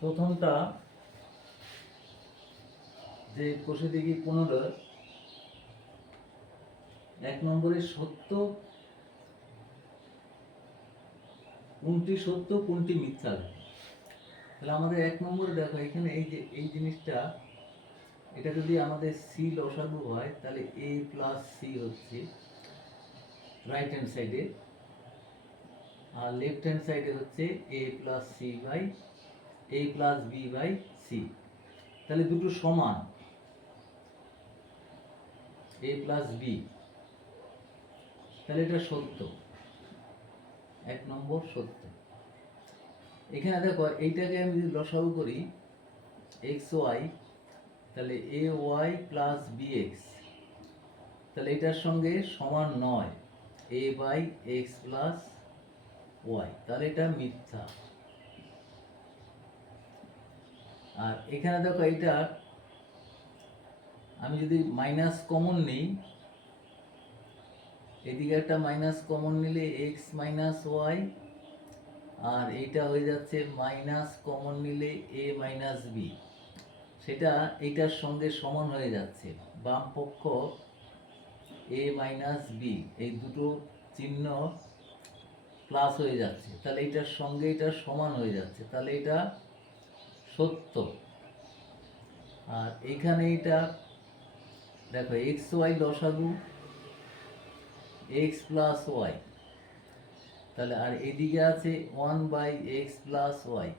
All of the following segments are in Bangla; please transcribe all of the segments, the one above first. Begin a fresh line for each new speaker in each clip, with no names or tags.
প্রথমটা যে কষে দেখি পনেরো, এক নম্বরে সত্য, কোনটি সত্য, কোনটি মিথ্যা তাহলে আমাদের এক নম্বরে দেখো, এখানে এই যে, এই জিনিসটা, এটা যদি আমাদের সি লসাগু হয়, তাহলে এ প্লাস সি হচ্ছে রাইট হ্যান্ড সাইডে আর লেফট হ্যান্ড সাইডে হচ্ছে A plus C by A plus B by C তাহলে দুটো সমান। এ প্লাস বি তাহলে এটা সত্য। এক নম্বর সত্য। এখানে দেখো, এইটাকে আমি যদি লসাগু করি এক্স ওয়াই তাহলে A Y plus B X তাহলে এটার সঙ্গে সমান নয়। A by X plus Y তাহলে এটা মিথ্যা। আর এখানে দেখো এটা আমি যদি মাইনাস কমন নিই, এদিকে একটা মাইনাস কমন নিলে এক্স মাইনাস ওয়াই আর এইটা হয়ে যাচ্ছে মাইনাস কমন নিলে এ মাইনাস বি সেটা এইটার সঙ্গে সমান হয়ে যাচ্ছে, বাম পক্ষ এ মাইনাস বি এই দুটো চিহ্ন প্লাস হয়ে যাচ্ছে। তাহলে এইটার সঙ্গে এটা সমান হয়ে যাচ্ছে। তাহলে এটা সত্য। আর এখানে এটা, দেখো এক্স ওয়াই লসাগু এক্স প্লাস ওয়াই তাহলে আর এদিকে আছে one by X plus Y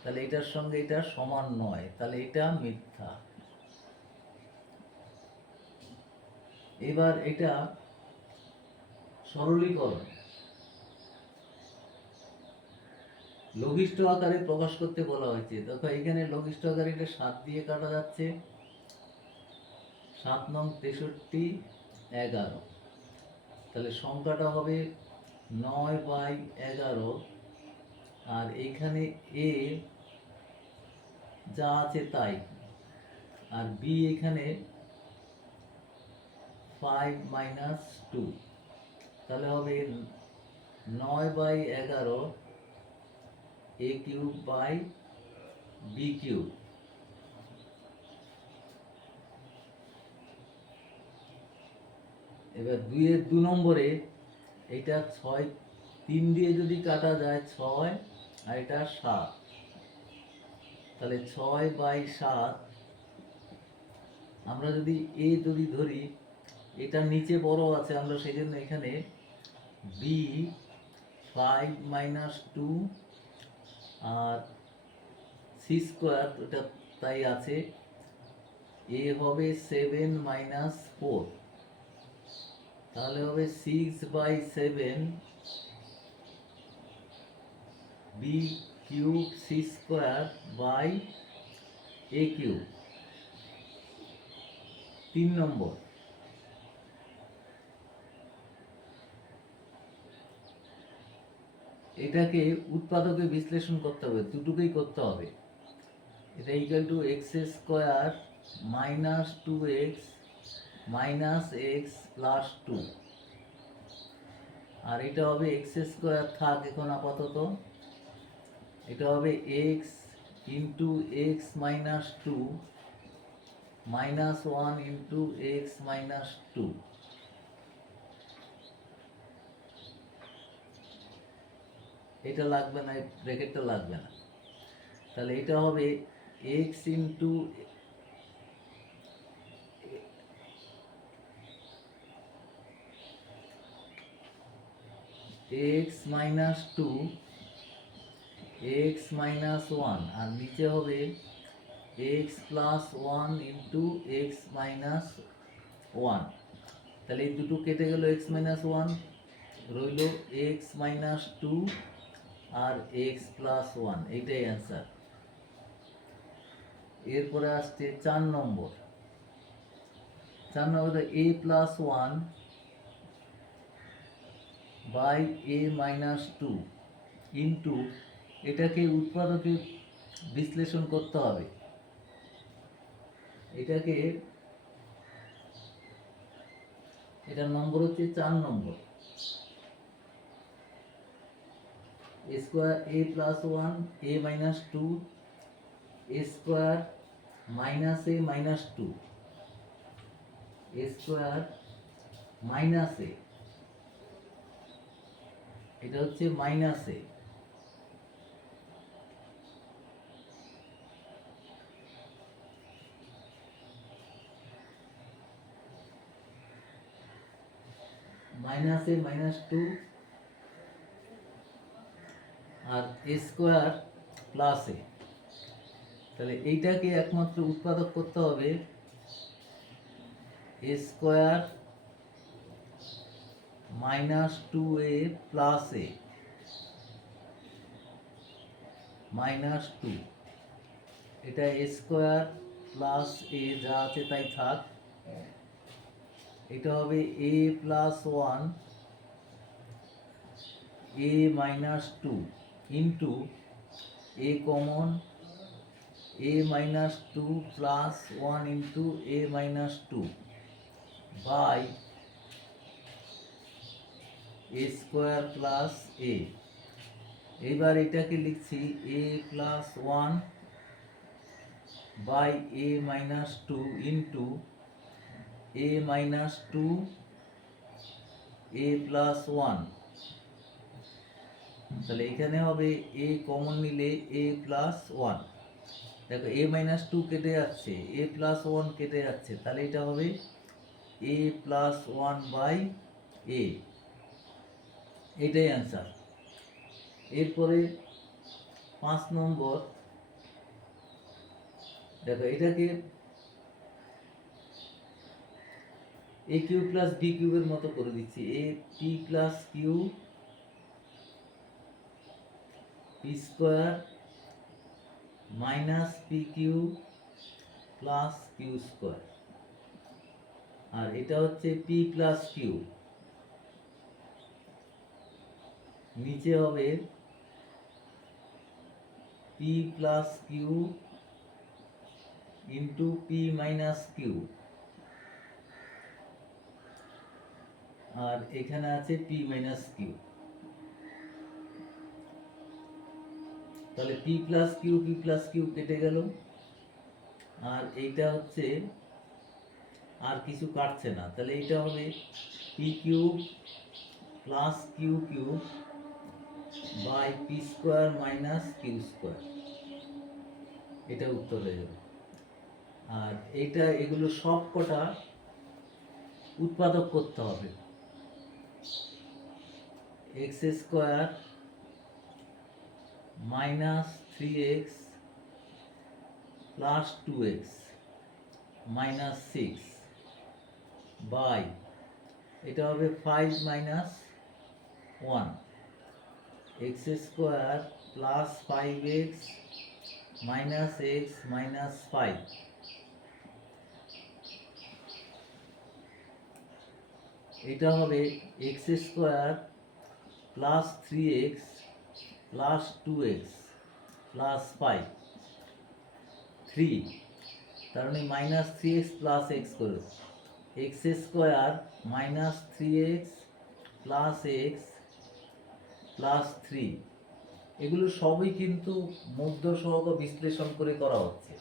তাহলে এটার সঙ্গে এটা সমান নয়, তাহলে এটা মিথ্যা। এবার এটা সরলীকরণ। লঘিষ্ঠ আকারে প্রকাশ করতে বলা হয়েছে। দেখো, এখানে লঘিষ্ঠ আকারে এটা সাত দিয়ে কাটা যাচ্ছে। সাত নং তেষট্টি, এগারো। তাহলে সংখ্যাটা হবে নয় বাই এগারো। আর এইখানে এ যা আছে তাই। আর বি এখানে ফাইভ মাইনাস টু তাহলে হবে নয় বাই এগারো A cube by B cube এবার দুইয়ের দু নম্বরে এইটা ছয় তিন দিয়ে যদি কাটা যায় ছয়, আর এটা সাত। তাহলে ছয় বাই সাত, আমরা যদি এ যদি ধরি, এটা নিচে বড় আছে, আমরা সেই জন্য এখানে বি ফাইভ মাইনাস টু আর সি স্কোয়ার এটা তাই আছে এ হবে সেভেন মাইনাস ফোর তাহলে হবে six by seven B cube C square by A cube তিন নম্বর। এটাকে উৎপাদকে বিশ্লেষণ করতে হবে, দুটোকেই করতে হবে। এটা equal to X square minus two X minus X plus two আর এটা হবে এক্স স্কোয়ার থাক এখন আপাতত। এটা হবে X into X minus two minus one into X minus two এটা লাগবে না, এই ব্র্যাকেটটা লাগবে না। তাহলে এটা হবে X into X minus two X minus one আর নিচে হবে X plus one into X minus one তাহলে এই দুটো কেটে গেল এক্স মাইনাস ওয়ান রইল এক্স মাইনাস টু আর এক্স প্লাস ওয়ান এইটাই অ্যান্সার এরপরে আসছে চার নম্বর। চার নম্বর A plus one by A minus two into এটাকে উৎপাদকে বিশ্লেষণ করতে হবে। এটাকে, এটার নম্বর হচ্ছে চার নম্বর। Square A plus one A minus two square minus A minus two square minus A এটা হচ্ছে minus A minus A minus two R A square plus A. তাহলে এইটাকে একমাত্র উৎপাদক করতে হবে A square minus two A plus A. Minus two এটা এ স্কোয়ার প্লাস এ যা আছে তাই থাক। এটা হবে A plus one A minus two into A common, A minus two plus one into A minus two by A square plus A. এবার এটাকে লিখছি A plus one by A minus two into A minus two A plus one. তাহলে এখানে হবে এ কমন নিলে এ প্লাস ওয়ান দেখো এ মাইনাস টু কেটে যাচ্ছে এ প্লাস ওয়ান কেটে যাচ্ছে, তাহলে এটা হবে A plus one by A এটাই অ্যান্সার এরপরে পাঁচ নম্বর, দেখো এটাকে এ কিউ প্লাস বি কিউবের মতো করে দিচ্ছি A P plus Q P square minus P Q plus Q square. আর এটা হচ্ছে পি প্লাস কিউ। নিচে হবে P plus Q into P minus Q. আর এখানে আছে পি মাইনাস কিউ। তাহলে P plus Q P plus Q কেটে গেল। আর এইটা হচ্ছে আর কিছু কাটছে না। তাহলে এইটা হবে P Q plus Q Q by P square minus Q square এটা উত্তর হয়ে যাবে। আর এইটা, এগুলো সব কটা উৎপাদক করতে হবে। X square minus three X plus two X minus six by এটা হবে five minus one X square plus five X minus X minus five এটা হবে X square plus three X plus two X plus five three তার মানে minus three X plus X করে X square minus three X plus X plus three এগুলো সবই কিন্তু মধ্য সহগ বিশ্লেষণ করে করা হচ্ছে।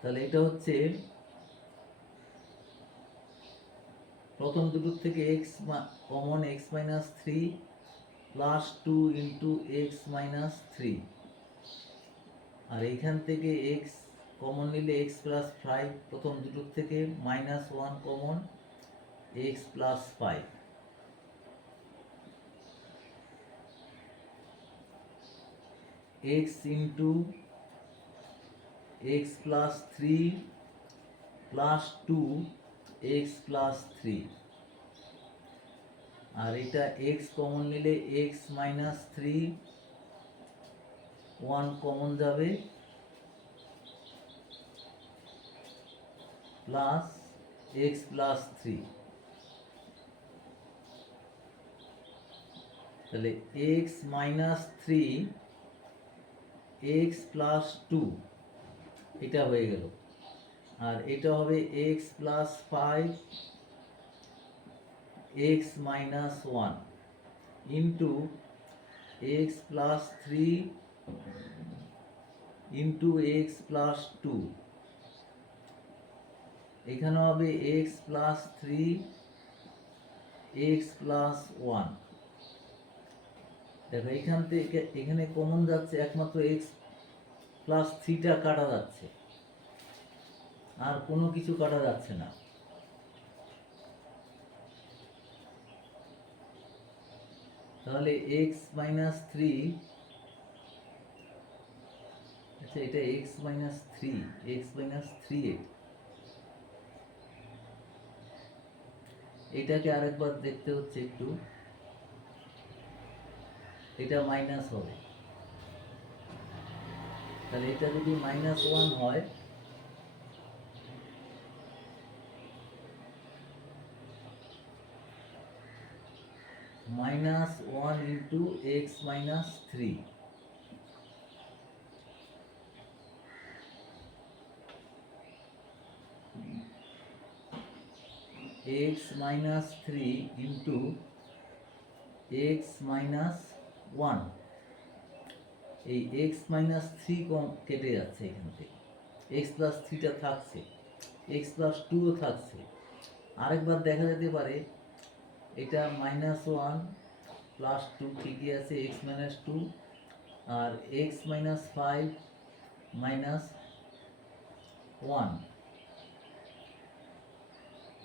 তাহলে এটা হচ্ছে প্রথম দুটোর থেকে X common X minus three plus two into X minus three আর এইখান থেকে এক্স কমন নিলে এক্স প্লাস ফাইভ প্রথম দুটোর থেকে minus one common X plus five X into X plus three plus two X plus three আর এটা এক্স কমন নিলে X minus three one common যাবে প্লাস এক্স প্লাস থ্রি তাহলে X minus three X plus two এটা হয়ে গেল। আর এটা হবে X plus five X minus one into X plus three into X plus two. এখানে হবে X plus three, X plus one. দেখো, এখান থেকে এখানে কমন যাচ্ছে, একমাত্র এক্স প্লাস থ্রিটা কাটা যাচ্ছে। আর কোনো কিছু কাটা যাচ্ছে না। তাহলে এক্স মাইনাস থ্রি আচ্ছা এটা X minus three X minus three এটাকে আরেকবার দেখতে হচ্ছে একটু। এটা মাইনাস হবে। তাহলে এটা যদি মাইনাস ওয়ান হয় minus one into X minus three X minus three into X minus one এই এক্স মাইনাস থ্রি কেটে যাচ্ছে এখান থেকে। এক্স প্লাস থ্রিটা থাকছে। এক্স প্লাস টুও থাকছে। আরেকবার দেখা যেতে পারে এটা মাইনাস ওয়ান প্লাস টু ঠিকই আছে এক্স মাইনাস টু আর X minus five minus one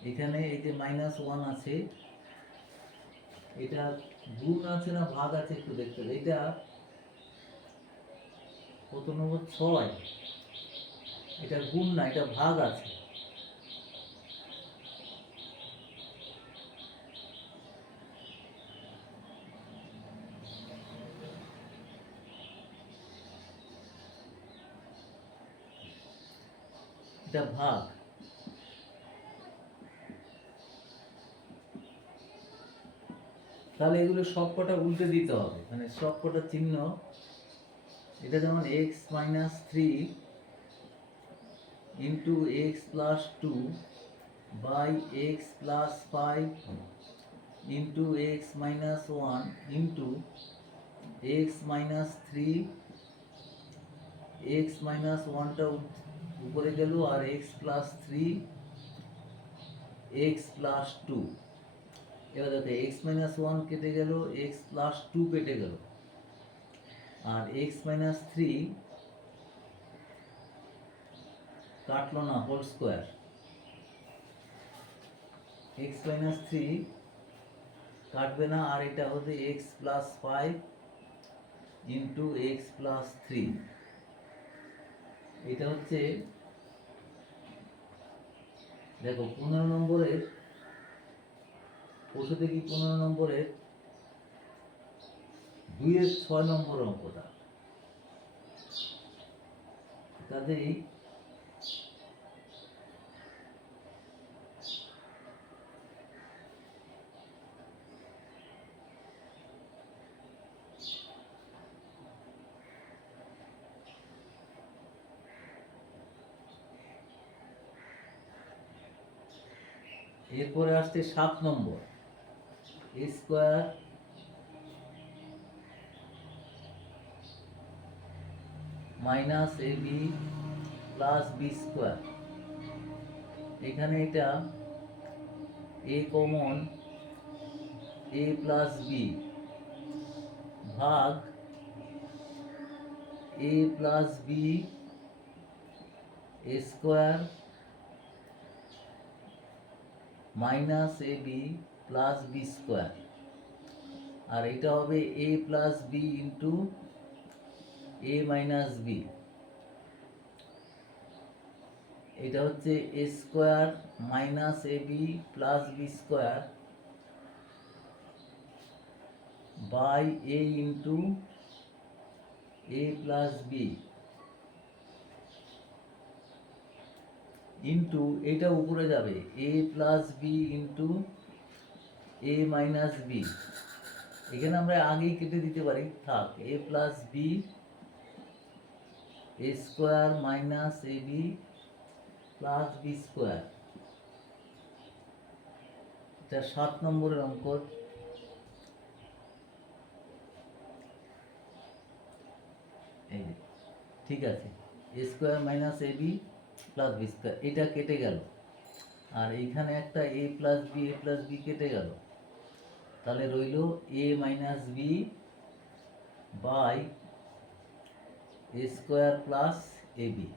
এখানে এই যে মাইনাস ওয়ান আছে, এটা গুণ আছে না ভাগ আছে একটু দেখতে হবে। এটা কত নম্বর? ছয়। এটা গুণ না, এটা ভাগ আছে। এটা ভাগ। তাহলে এগুলো সব কটা উল্টে দিতে হবে। মানে সব কটা চিহ্ন, এটা যেমন X minus three into X plus two by X plus five into X minus one into X minus three X minus ওয়ানটা উপরে গেল আর X plus three X plus two এবার দেখো এক্স মাইনাস ওয়ান কেটে গেল এক্স প্লাস টু কেটে গেল। আর এক্স মাইনাস থ্রি কাটলো না whole square X minus three কাটবে না, আর এটা হবে X plus five into X plus three এটা হচ্ছে দেখো পনেরো নম্বরের ওষুধে কি পনেরো নম্বরের? দুইয়ের ছয় নম্বর অঙ্কটা। কাজেই এরপরে আসছে সাত নম্বর। Square minus A B plus B square এখানে এটা A common A plus B ভাগ A plus B square minus A B plus B square. আর এটা হবে A plus B into A minus B. এটা হচ্ছে A square minus A B plus B square by A into A plus B. Into এটা উপরে যাবে। A plus B into A minus B এখানে আমরা আগেই কেটে দিতে পারি। থাক A plus B A square minus A B plus B square এটা সাত নম্বরের অঙ্ক। ঠিক আছে। A square minus A B plus B square এটা কেটে গেল। আর এইখানে একটা A plus B A plus B কেটে গেল। তাহলে রইল A minus B by A square plus A B